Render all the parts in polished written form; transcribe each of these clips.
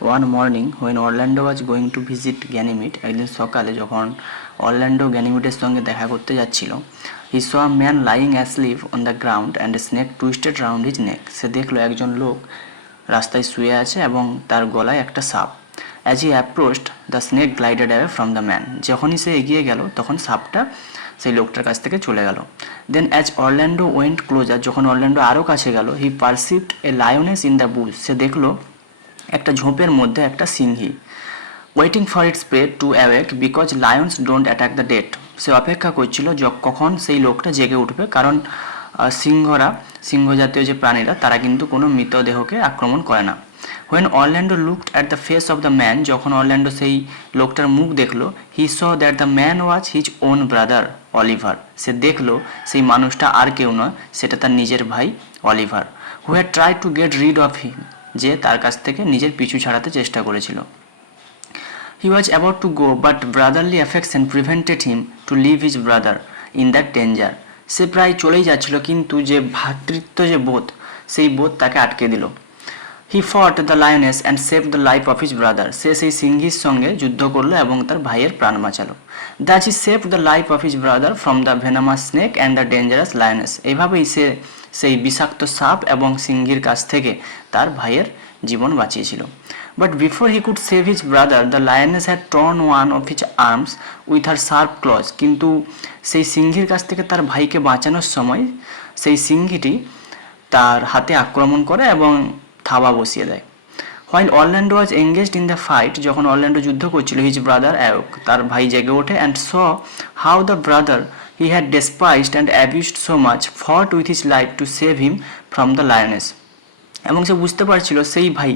One morning, when Orlando was going to visit Ganymede, একদিন সকালে যখন অরল্যান্ডো গ্যানিমিডের সঙ্গে দেখা করতে যাচ্ছিল, he saw a man lying asleep on the ground and a snake twisted round his neck. সে দেখলো একজন লোক রাস্তায় শুয়ে আছে এবং তার গলায় একটা সাপ। As he approached, the snake glided away from the man. যখনই সে এগিয়ে গেল তখন সাপটা সেই লোকটার কাছ থেকে চলে গেল। Then as Orlando went closer, যখন অরল্যান্ডো আরও কাছে গেল, he perceived a lioness in the bush. সে দেখলো একটা ঝোপের মধ্যে একটা সিংহী। Waiting for its prey to awake because lions don't attack the dead. সে অপেক্ষা করছিল কখন সেই লোকটা জেগে উঠবে, কারণ সিংহ জাতীয় যে প্রাণীরা তারা কিন্তু কোনো মৃতদেহকে আক্রমণ করে না। When Orlando looked at the face of the man, যখন অরল্যান্ডো সেই লোকটার মুখ দেখলো, he saw that the man was his own brother Oliver. সে দেখলো সেই মানুষটা আর কেউ নয়, সেটা তার নিজের ভাই Oliver, who had try to get rid of him, যে তার কাছ থেকে নিজের পিছু ছাড়াতে চেষ্টা করেছিল। He was about to go, but brotherly affection prevented him to leave his brother in that danger. সে প্রায় চলেই যাচ্ছিল, কিন্তু যে ভ্রাতৃত্ব যে বোধ, সেই বোধ তাকে আটকে দিল। He fought the lioness and save the life of his brother. সে সেই সিংহীর সঙ্গে যুদ্ধ করলো এবং তার ভাইয়ের প্রাণ বাঁচালো। That he save the life of his brother from the venomous snake and the dangerous lioness. এইভাবেই সে সেই বিষাক্ত সাপ এবং সিংহীর কাছ থেকে তার ভাইয়ের জীবন বাঁচিয়েছিল। But before he could save his brother, the lioness had torn one of his arms with her sharp claws. কিন্তু সেই সিংহীর কাছ থেকে তার ভাইকে বাঁচানোর সময় সেই সিংহীটি তার হাতে আক্রমণ করে এবং থাবা বসিয়ে দেয়। While Orlando was engaged in the fight, যখন অরল্যান্ডো যুদ্ধ করছিল, হিজ ব্রাদার অ্যাওক, তার ভাই জেগে ওঠে, and saw how the brother he had despised and abused so much fought with his life to save him from the lioness. এবং সে বুঝতে পারছিল সেই ভাই,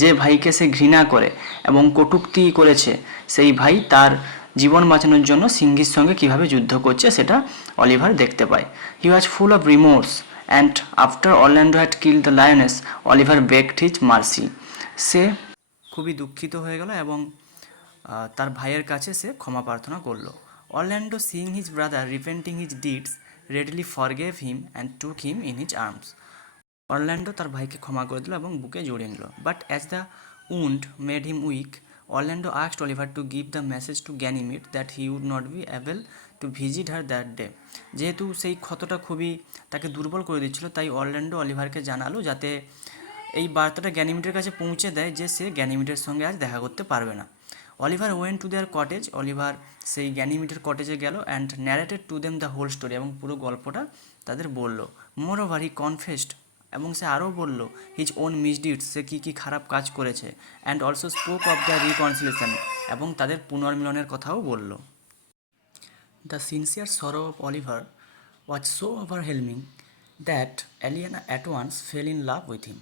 যে ভাইকে সে ঘৃণা করে এবং কটূক্তি করেছে, সেই ভাই তার জীবন বাঁচানোর জন্য সিংহীর সঙ্গে কীভাবে যুদ্ধ করছে সেটা অলিভার দেখতে পায়। He was full of remorse and after Orlando had kill the lioness, Oliver begged his mercy. সে খুবই দুঃখিত হয়ে গেল এবং তার ভাইয়ের কাছে সে ক্ষমা প্রার্থনা করলো। Orlando seeing his brother repenting his deeds readily forgave him and took him in his arms. Orlando তার ভাইকে ক্ষমা করে দিল এবং বুকে জড়িয়ে নিল। But as the wound made him weak, Orlando asked Oliver to give the message to Ganymede that he would not be able to visit her that day. যেহেতু সেই ক্ষতটা খুবই তাকে দুর্বল করে দিচ্ছিল, তাই অরল্যান্ডো অলিভারকে জানালো যাতে এই বার্তাটা গ্যানিমিডের কাছে পৌঁছে দেয় যে সে গ্যানিমিডের সঙ্গে আজ দেখা করতে পারবে না। Oliver went to their cottage, Oliver সেই গ্যানিমিডের কটেজে গেল and narrated to them the whole story, এবং পুরো গল্পটা তাদের বলল। মোর ওভার হি কনফেসড, এবং সে আরও বলল হিজ ওন মিসডিডস, সে কী কী খারাপ কাজ করেছে, and also spoke of the reconciliation, এবং তাদের পুনর্মিলনের কথাও বলল। The sincere sorrow of Oliver was so overwhelming that Aliena at once fell in love with him.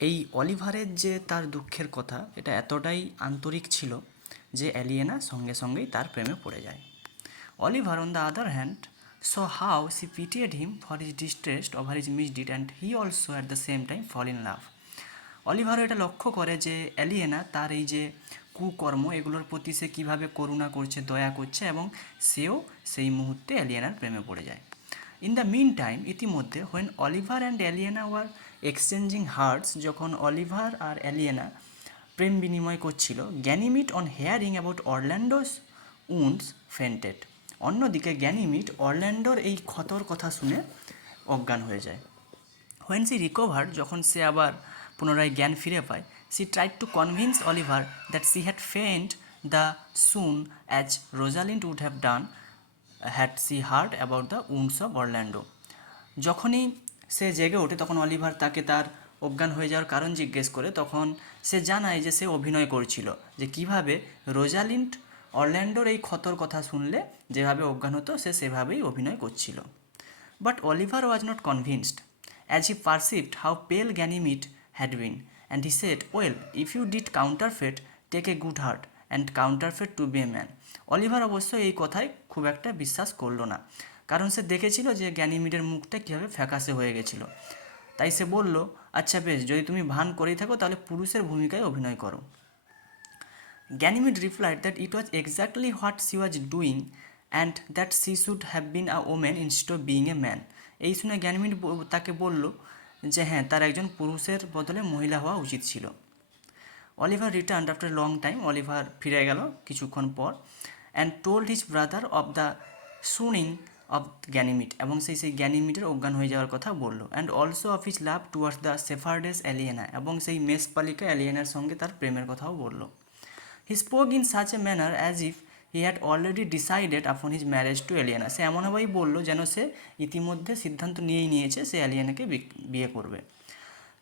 এই অলিভারের যে তার দুঃখের কথা, এটা এতটাই আন্তরিক ছিল যে এলিয়েনা সঙ্গে সঙ্গেই তার প্রেমে পড়ে যায়। Oliver on the other hand saw how she pitied him for his distress over his misdeed and he also at the same time fall in love. অলিভারও এটা লক্ষ্য করে যে এলিয়েনা তার এই যে কুকর্ম, এগুলোর প্রতি সে কীভাবে করুণা করছে, দয়া করছে, এবং সেও সেই মুহূর্তে এলিয়েনার প্রেমে পড়ে যায়। ইন দ্য মিন টাইম, ইতিমধ্যে, when Oliver and Aliena were exchanging hearts, যখন অলিভার আর এলিয়েনা প্রেম বিনিময় করছিল, Ganymede on hearing about Orlando's wounds fainted. অন্যদিকে গ্যানিমিড অরল্যান্ডোর এই ক্ষতর কথা শুনে অজ্ঞান হয়ে যায়। হোয়েন সি রিকভার্ড, যখন সে আবার পুনরায় জ্ঞান ফিরে পায়, she tried to convince Oliver that she had faint the soon as Rosalind would have done had she heard about the wounds of Orlando. যখনই সে জেগে ওঠে তখন অলিভার তাকে তার অজ্ঞান হয়ে যাওয়ার কারণ জিজ্ঞেস করে, তখন সে জানায় যে সে অভিনয় করছিল, যে কিভাবে রোজালিন্ড অরল্যান্ডোর এই ক্ষতর কথা শুনলে যেভাবে অজ্ঞান হতো সে সেভাবেই অভিনয় করছিল। But Oliver was not convinced as he perceived how pale Ganymede had been, and he said, well, if you did counterfeit, take a good heart and counterfeit to be a man. Oliver অবশ্য এই কথায় খুব একটা বিশ্বাস করলো না, কারণ সে দেখেছিল যে গ্যানিমিডের মুখটা কীভাবে ফ্যাকাশে হয়ে গেছিল। তাই সে বলল, আচ্ছা বেশ, যদি তুমি ভান করেই থাকো তাহলে পুরুষের ভূমিকায় অভিনয় করো। Ganymede replied that it was exactly what she was doing and that she should have been a woman instead of being a man. এই শুনে গ্যানিমিড তাকে বলল যে হ্যাঁ, তার একজন পুরুষের বদলে মহিলা হওয়া উচিত ছিল। Oliver return after long time, Oliver ফিরে গেল কিছুক্ষণ পর, and told his brother of the swooning of Ganymede, এবং সেই গ্যানিমিডের অজ্ঞান হয়ে যাওয়ার কথা বললো, and also of his love towards the shepherdess Aliena, এবং সেই মেষপালিকা এলিয়েনার সঙ্গে তার প্রেমের কথাও বললো। He spoke in such a manner as if he had already decided upon his marriage to Aliena, সে এমনভাবেই বললো যেন সে ইতিমধ্যে সিদ্ধান্ত নিয়েই নিয়েছে সে এলিয়েনাকে বিয়ে করবে।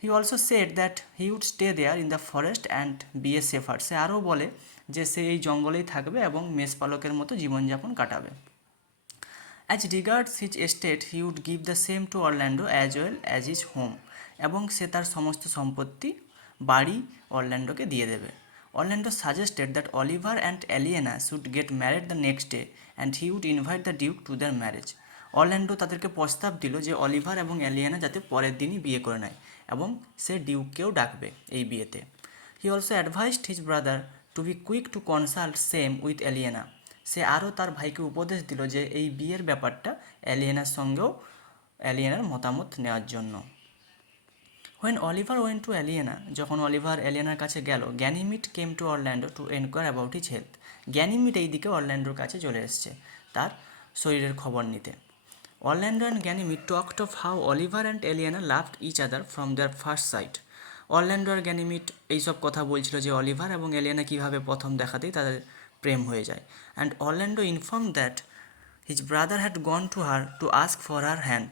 He also said that he would stay there in the forest and be a shepherd, সে আরও বলে যে সে এই জঙ্গলেই থাকবে এবং মেষপালকের মতো জীবনযাপন কাটাবে। As regards his estate he would give the same to Orlando as well as his home, এবং সে তার সমস্ত সম্পত্তি বাড়ি অরল্যান্ডোকে দিয়ে দেবে। Orlando suggested that Oliver and Aliena should get married the next day and he would invite the duke to their marriage. অরল্যান্ডো তাদেরকে প্রস্তাব দিল যে অলিভার এবং এলিয়েনা যাতে পরের দিনই বিয়ে করে নেয় এবং সে ডিউককেও ডাকবে এই বিয়েতে। He also advised his brother to be quick to consult same with Aliena, সে আরও তার ভাইকে উপদেশ দিল যে এই বিয়ের ব্যাপারটা এলিয়েনার সঙ্গেও এলিয়েনার মতামত নেওয়ার জন্য। হোয়েন অলিভার ওয়েন্ট টু এলিয়েনা, যখন অলিভার এলিয়েনার কাছে গেল, Ganymede came two Orlando two enquire about his health, Ganymede এই দিকে অরল্যান্ডোর কাছে চলে এসছে তার শরীরের খবর নিতে। Orlando and Ganymede talked of how Oliver and Aliena loved each other from their first sight. Orlando আর গ্যানিমিড এইসব কথা বলছিল যে অলিভার এবং এলিয়েনা কীভাবে প্রথম দেখাতেই তাদের প্রেম হয়ে যায়। And Orlando inform that his brother had gone to her to ask for her hand,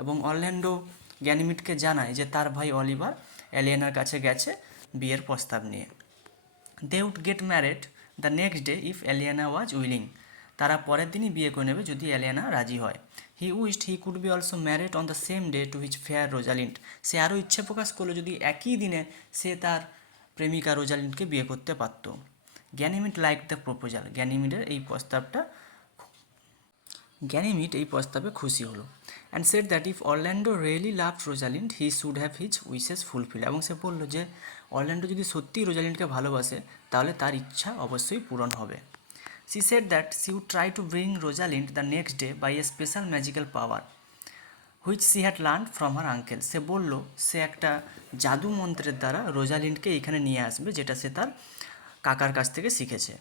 এবং অরল্যান্ডো গ্যানিমিডকে জানায় যে তার ভাই অলিভার এলিয়েনার কাছে গেছে বিয়ের প্রস্তাব নিয়ে। They would get married the next day if Aliena was willing, তারা পরের দিনই বিয়ে করে নেবে যদি এলিয়েনা রাজি হয়। He wished he could be also married on the same day to his fair Rosalind, সে আরও ইচ্ছে প্রকাশ করলো যদি একই দিনে সে তার প্রেমিকা রোজালিন্ডকে বিয়ে করতে পারত। Ganymede like the proposal, Ganymede এই প্রস্তাবে খুশি হলো, and said that if Orlando really loved Rosalind he should have his wishes fulfil, এবং সে বলল যে অরল্যান্ডো যদি সত্যিই রোজালিন্ডকে ভালোবাসে তাহলে তার ইচ্ছা অবশ্যই পূরণ হবে। She said that she would try to bring Rosalind the next day by a special magical power which she had learned from her uncle. সে বলল সে একটা জাদু মন্ত্রের দ্বারা রোজালিন্ডকে এইখানে নিয়ে আসবে যেটা সে তার কাকার কাছ থেকে শিখেছে।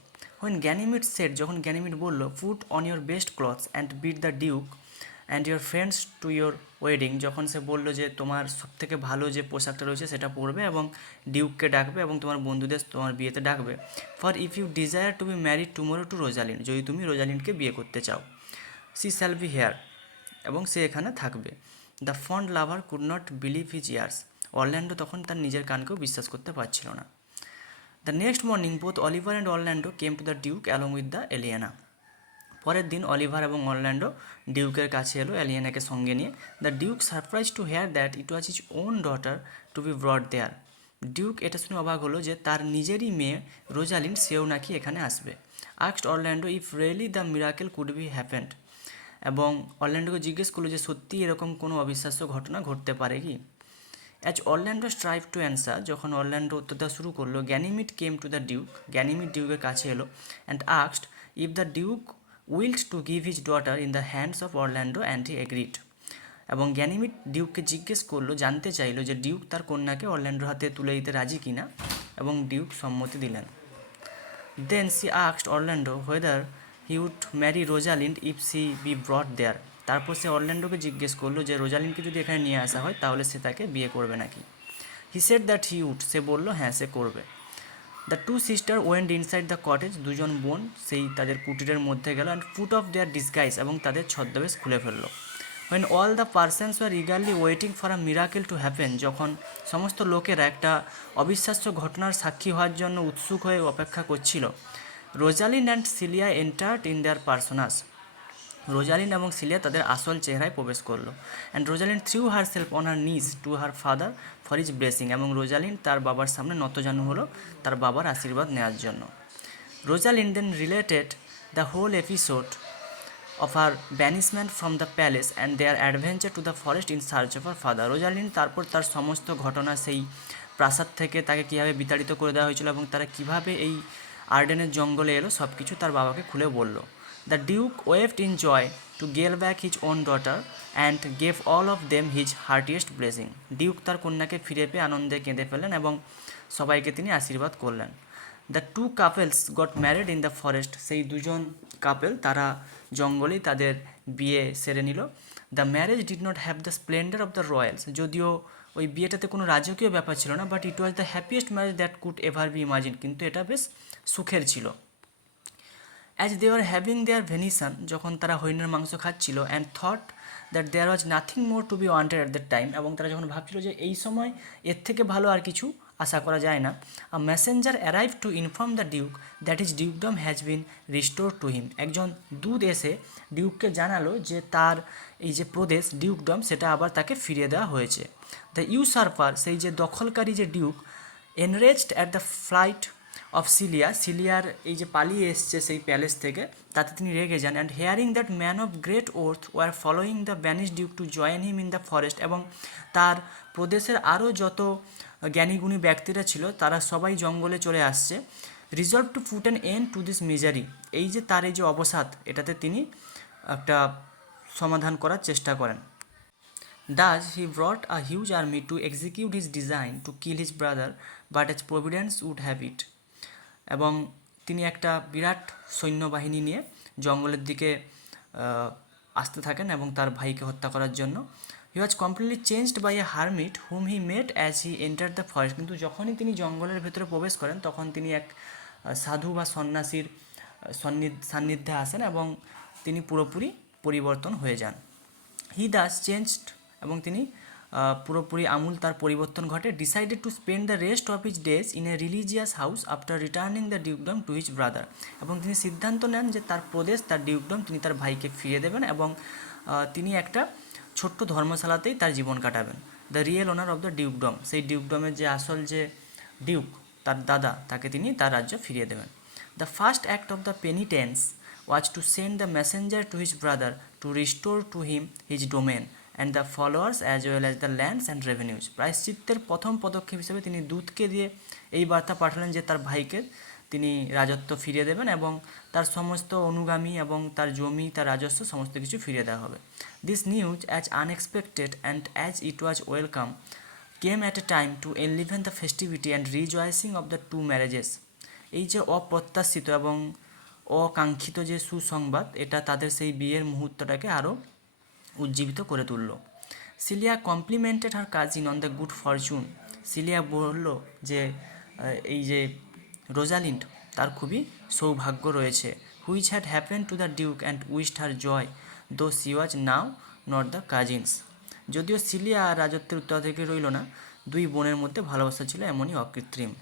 When Ganymede said, যখন গ্যানিমিড বলল put on your best clothes and beat the duke and your friends to your wedding, যখন সে বলল যে তোমার সবথেকে ভালো যে পোশাকটা রয়েছে সেটা পরবে এবং ডিউককে ডাকবে এবং তোমার বন্ধুদের তোমার বিয়েতে ডাকবে। For if you desire to be married tomorrow to Rosalind, যদি তুমি রোজালিন্ডকে বিয়ে করতে চাও, সি শ্যাল বি হেয়ার, এবং সে এখানে থাকবে। The fond lover could not believe his ears, Orlando তখন তার নিজের কানকেও বিশ্বাস করতে পারছিল না। The next morning both Oliver and Orlando came to the duke along with the Aliena, পরের দিন অলিভার এবং অরল্যান্ডো ডিউকের কাছে এলো এলিয়েনাকে সঙ্গে নিয়ে। The duke surprise to hear that it was his own daughter to be brought there, duke এটা শুনে অবাক হলো যে তার নিজেরই মেয়ে রোজালিন্ড সেও নাকি এখানে আসবে। Asked Orlando if really the miracle could be happened, এবং অরল্যান্ডোকে জিজ্ঞেস করলো যে সত্যি এরকম কোনো অবিশ্বাস্য ঘটনা ঘটতে পারে কি। As Orlando strive to answer, যখন অরল্যান্ডো উত্তর দেওয়া শুরু করলো, Ganymede came to the duke, Ganymede ডিউকের কাছে এলো, and asked if the duke willed to give his daughter in the hands of Orlando and he agreed, এবং গ্যানিমিড ডিউককে জিজ্ঞেস করলো, জানতে চাইলো যে ডিউক তার কন্যাকে অরল্যান্ডোর হাতে তুলে দিতে রাজি কিনা, এবং ডিউক সম্মতি দিলেন। Then she asked Orlando whether he would marry Rosalind if she be brought there, তারপর সে অরল্যান্ডোকে জিজ্ঞেস করলো যে রোজালিন্ডকে যদি এখানে নিয়ে আসা হয় তাহলে সে তাকে বিয়ে করবে নাকি। He said that he would, সে বললো হ্যাঁ সে করবে। The two sister went inside the cottage, দুজন বোন সেই তাদের কুটিরের মধ্যে গেল, and put off their disguise, এবং তাদের ছদ্মবেশ খুলে ফেললো। When all the persons were eagerly waiting for a miracle to happen, যখন সমস্ত লোকেরা একটা অবিশ্বাস্য ঘটনার সাক্ষী হওয়ার জন্য উৎসুক হয়ে অপেক্ষা করছিল, Rosalind and Celia entered in their persons, Rosalind এবং সিলিয়া তাদের আসল চেহারায় প্রবেশ করলো। And Rosalind threw herself on her knee to her father for his blessing, এবং রোজালিন্ড তার বাবার সামনে নতজানু হলো তার বাবার আশীর্বাদ নেওয়ার জন্য। Rosalind then related the whole episode of her banishment from the palace and their adventure to the forest in search of her father, Rosalind তারপর তার সমস্ত ঘটনা, সেই প্রাসাদ থেকে তাকে কীভাবে বিতাড়িত করে দেওয়া হয়েছিল এবং তারা কীভাবে এই আর্ডেনের জঙ্গলে এলো সব কিছু তার বাবাকে খুলে বলল। The duke waved in joy to get back his own daughter and gave all of them his heartiest blessing, duke তার কন্যাকে ফিরে পেয়ে আনন্দে কেঁদে ফেলেন এবং সবাইকে তিনি আশীর্বাদ করলেন। The two couples got married in the forest, সেই দুজন কাপেল তারা জঙ্গলেই তাদের বিয়ে সেরে নিল। The marriage did not have the splendour of the royals, যদিও ওই বিয়েটাতে কোনো রাজকীয় ব্যাপার ছিল না, but it was the happiest marriage that could ever be imagine, কিন্তু এটা বেশ সুখের ছিল। অ্যাজ দে আর হ্যাভিং দেয়ার ভেনিসান, যখন তারা হরিণের মাংস খাচ্ছিল, and thought that there was nothing more to be wanted at that time, এবং তারা যখন ভাবছিল যে এই সময় এর থেকে ভালো আর কিছু আশা করা যায় না, a messenger arrive to inform the duke that is dukedom has been restore to him, একজন দূত এসে ডিউককে জানালো যে তার এই যে প্রদেশ ডিউকডম সেটা আবার তাকে ফিরিয়ে দেওয়া হয়েছে। দ্য ইউসার্পার, সেই যে দখলকারী যে duke, enraged at the flight of Celia, সিলিয়ার এই যে পালিয়ে এসছে সেই প্যালেস থেকে, তাতে তিনি রেগে যান। And hearing that man of great worth were following the banish duke to join him in the forest, এবং তার প্রদেশের আরও যত জ্ঞানীগুণী ব্যক্তিরা ছিল তারা সবাই জঙ্গলে চলে আসছে। Resolve to put an end to this misery, এই যে তার এই যে অবসাদ, এটাতে তিনি একটা সমাধান করার চেষ্টা করেন। Thus, he brought a huge army to execute his design to kill his brother, but as Providence would have it. এবং তিনি একটা বিরাট সৈন্যবাহিনী নিয়ে জঙ্গলের দিকে আসতে থাকেন এবং তার ভাইকে হত্যা করার জন্য। He was completely changed by a hermit whom he met as he enter the forest, কিন্তু যখনই তিনি জঙ্গলের ভেতরে প্রবেশ করেন তখন তিনি এক সাধু বা সন্ন্যাসীর সান্নিধ্যে আসেন এবং তিনি পুরোপুরি পরিবর্তন হয়ে যান। হি দাস চেঞ্জড, এবং তিনি পুরোপুরি আমূল তার পরিবর্তন ঘটে। Decided to spend the rest of his days in a religious house after returning the dukedom to his brother, এবং তিনি সিদ্ধান্ত নেন যে তার প্রদেশ, তার ডিউকডম তিনি তার ভাইকে ফিরিয়ে দেবেন এবং তিনি একটা ছোট্ট ধর্মশালাতেই তার জীবন কাটাবেন। The real owner of the dukedom, সেই ডিউকডমের যে আসল যে ডিউক, তার দাদা, তাকে তিনি তার রাজ্য ফিরিয়ে দেবেন। The first act of the penitence was to send the messenger to his brother to restore to him his domain and the followers as well as the lands and revenues. প্রায়শ্চিত্তের প্রথম পদক্ষেপ হিসেবে তিনি দূতকে দিয়ে এই বার্তা পাঠালেন যে তার ভাইকে তিনি রাজত্ব ফিরিয়ে দেবেন এবং তার সমস্ত অনুগামী এবং তার জমি, তার রাজস্ব সমস্ত কিছু ফিরিয়ে দেওয়া হবে। This news as unexpected and as it was welcome came at a time to enliven the festivity and rejoicing of the two marriages. এই যে অপ্রত্যাশিত এবং অকাঙ্ক্ষিত যে সুসংবাদ, এটা তাদের সেই বিয়ের মুহূর্তটাকে আরও উজ্জীবিত করে তুলল। Celia complimented her cousin on the good fortune, Celia বলল যে এই যে রোজালিন্ড, তার খুবই সৌভাগ্য রয়েছে। Which had happen to the duke and wished her joy though she was now not the cousins. যদিও সিলিয়া আর রাজত্বের উত্তরাধিকারী রইল না, দুই বোনের মধ্যে ভালোবাসা ছিল এমনই অকৃত্রিম।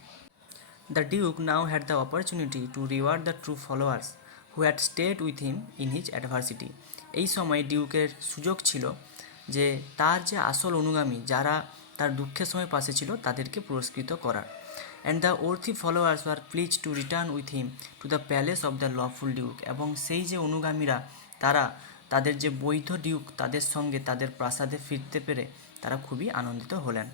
The Duke now had the opportunity to reward the true followers who had stayed with him in his adversity. এই সময় ডিউকের সুযোগ ছিল যে তার যে আসল অনুগামী, যারা তার দুঃখের সময় পাশে ছিল, তাদেরকে পুরস্কৃত করার। And the worthy followers were pleased to return with him to the palace of the lawful duke. এবং সেই যে অনুগামীরা, তারা তাদের যে বৈধ ডিউক, তাদের সঙ্গে তাদের প্রাসাদে ফিরতে পেরে তারা খুবই আনন্দিত হলেন।